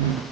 you